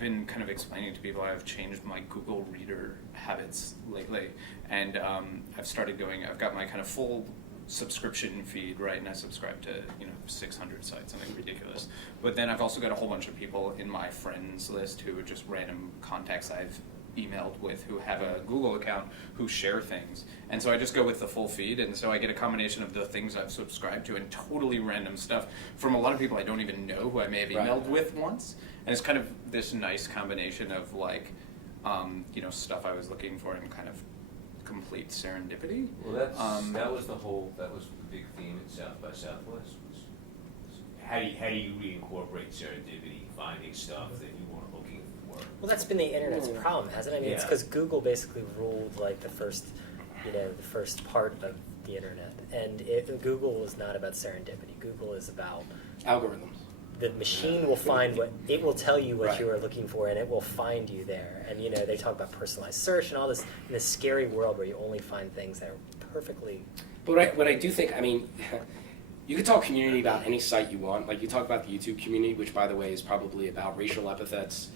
I've been kind of explaining to people I've changed my Google Reader habits lately, and I've got my kind of full subscription feed, right, and I subscribe to 600 sites, something ridiculous. But then I've also got a whole bunch of people in my friends list who are just random contacts I've emailed with who have a Google account who share things, and so I just go with the full feed, and so I get a combination of the things I've subscribed to and totally random stuff from a lot of people I don't even know who I may have emailed with once, and it's kind of this nice combination of like stuff I was looking for in kind of complete serendipity. Well, that was the big theme at South by Southwest. Was how do you reincorporate serendipity, finding stuff that you weren't looking for? Well, that's been the internet's problem, hasn't it? I mean, it's because Google basically ruled like the first part of the internet, and Google is not about serendipity. Google is about algorithms. The machine will find it will tell you what you are looking for, and it will find you there. And they talk about personalized search and all this in this scary world where you only find things that are perfectly. But what I do think, I mean, you could talk community about any site you want. Like you talk about the YouTube community, which by the way is probably about racial epithets.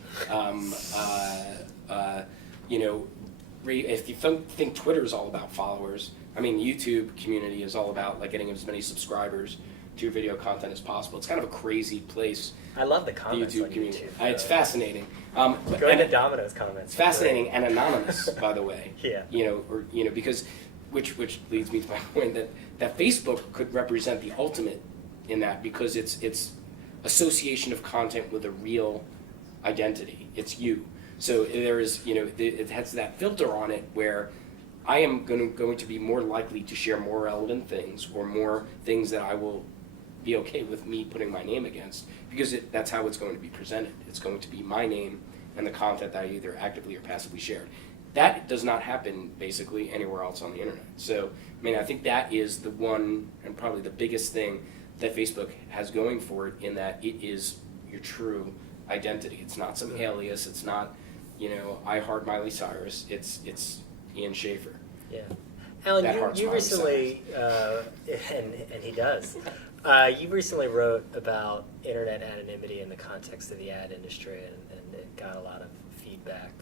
If you think Twitter is all about followers, I mean, YouTube community is all about like getting as many subscribers to video content as possible. It's kind of a crazy place. I love the comments YouTube on community. YouTube. It's fascinating. Go into Domino's comments. It's fascinating and anonymous, by the way. Yeah. Because which leads me to my point that Facebook could represent the ultimate in that, because it's association of content with a real identity. It's you. So there is, it has that filter on it where I am going to be more likely to share more relevant things or more things that I will be okay with me putting my name against, because that's how it's going to be presented. It's going to be my name and the content that I either actively or passively shared. That does not happen basically anywhere else on the internet. So, I mean, I think that is the one and probably the biggest thing that Facebook has going for it, in that it is your true identity. It's not some alias. It's not, I heart Miley Cyrus. It's Ian Schafer. Yeah. Alan, you recently, and he does, you recently wrote about internet anonymity in the context of the ad industry, and it got a lot of feedback.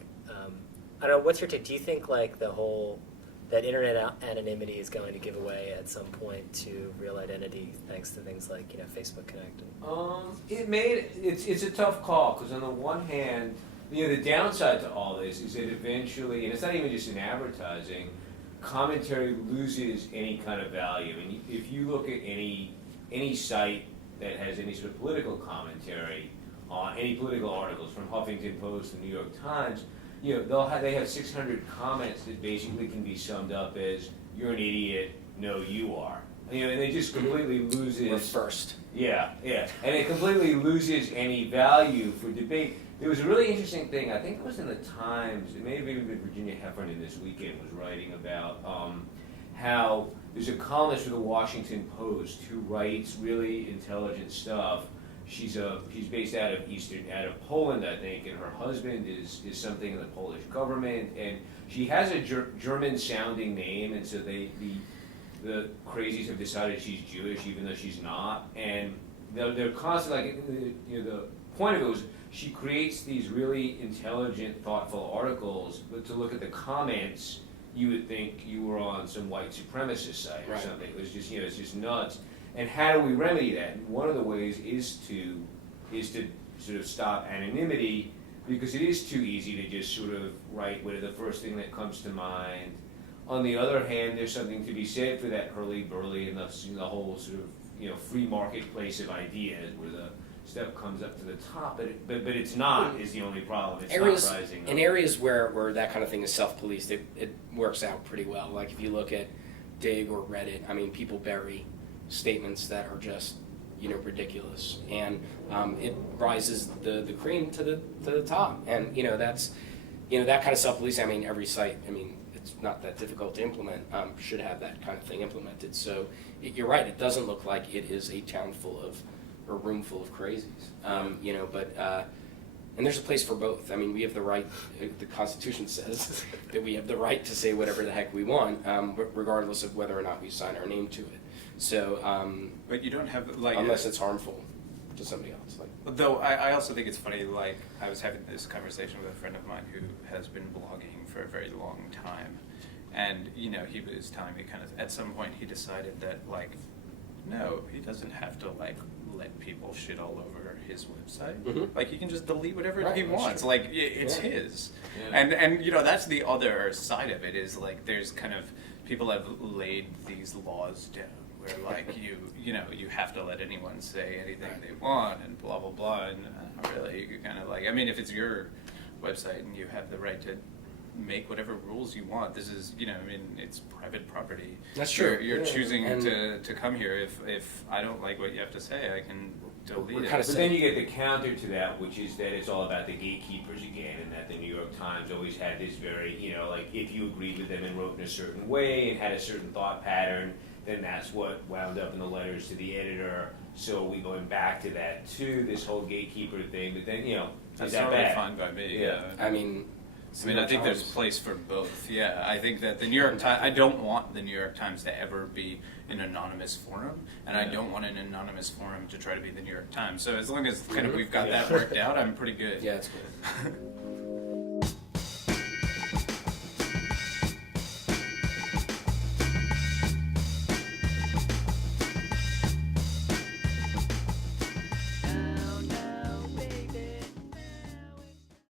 I don't know, what's your take? Do you think like that internet anonymity is going to give away at some point to real identity, thanks to things like Facebook Connect? It's a tough call, because on the one hand, the downside to all this is that eventually, and it's not even just in advertising, commentary loses any kind of value. I mean, if you look at any site that has any sort of political commentary on any political articles, from Huffington Post to New York Times, they have 600 comments that basically can be summed up as "you're an idiot," "no, you are." And it just completely loses. We're first. Yeah, and it completely loses any value for debate. There was a really interesting thing, I think it was in the Times, it may have even been Virginia Heffernan this weekend was writing about how there's a columnist for the Washington Post who writes really intelligent stuff. She's based out of Poland, I think, and her husband is something in the Polish government, and she has a German-sounding name, and so the crazies have decided she's Jewish, even though she's not, and they're constantly like, the point of it was, she creates these really intelligent, thoughtful articles, but to look at the comments, you would think you were on some white supremacist site or something. It was just, it's just nuts. And how do we remedy that? And one of the ways is to sort of stop anonymity, because it is too easy to just sort of write what is the first thing that comes to mind. On the other hand, there's something to be said for that hurly-burly and the whole sort of free marketplace of ideas where the stuff comes up to the top, but it's not is the only problem. It's not rising up. In areas where that kind of thing is self-policed, it works out pretty well. Like if you look at Dig or Reddit, I mean, people bury statements that are just ridiculous, and it rises the cream to the top, and that's that kind of self-policing. I mean, every site, it's not that difficult to implement, should have that kind of thing implemented. So you're right, it doesn't look like it is a town full of, or room full of crazies, and there's a place for both. I mean, we have the right, the Constitution says that we have the right to say whatever the heck we want, regardless of whether or not we sign our name to it. So, but you don't have like unless it's harmful. to somebody else. Like, Though I also think it's funny, like, I was having this conversation with a friend of mine who has been blogging for a very long time. And, you know, he was telling me kind of, at some point he decided that, like, no, he doesn't have to, like, let people shit all over his website. Mm-hmm. Like, he can just delete whatever Right, he wants. sure. Like, it's his. Yeah. And, you know, that's the other side of it is, like, there's kind of, people have laid these laws down where, like, you know, you have to let anyone say anything they want and blah, blah, blah. And really, you kind of, like, I mean, if it's your website and you have the right to make whatever rules you want. This is, you know, I mean, it's private property. That's true. You're choosing And to come here. If I don't like what you have to say, I can delete it. kind of But then you get the counter to that, which is that it's all about the gatekeepers again, and that the New York Times always had this very, you know, like if you agreed with them and wrote in a certain way and had a certain thought pattern, then that's what wound up in the letters to the editor. So we going back to that too, this whole gatekeeper thing. But then, you know, That's is that totally bad? fine by me. Yeah. I mean, I think there's place for both. Yeah, I think that the New York Times. I don't want the New York Times to ever be an anonymous forum, and I don't want an anonymous forum to try to be the New York Times. So as long as kind of we've got that worked out, I'm pretty good. yeah, it's good.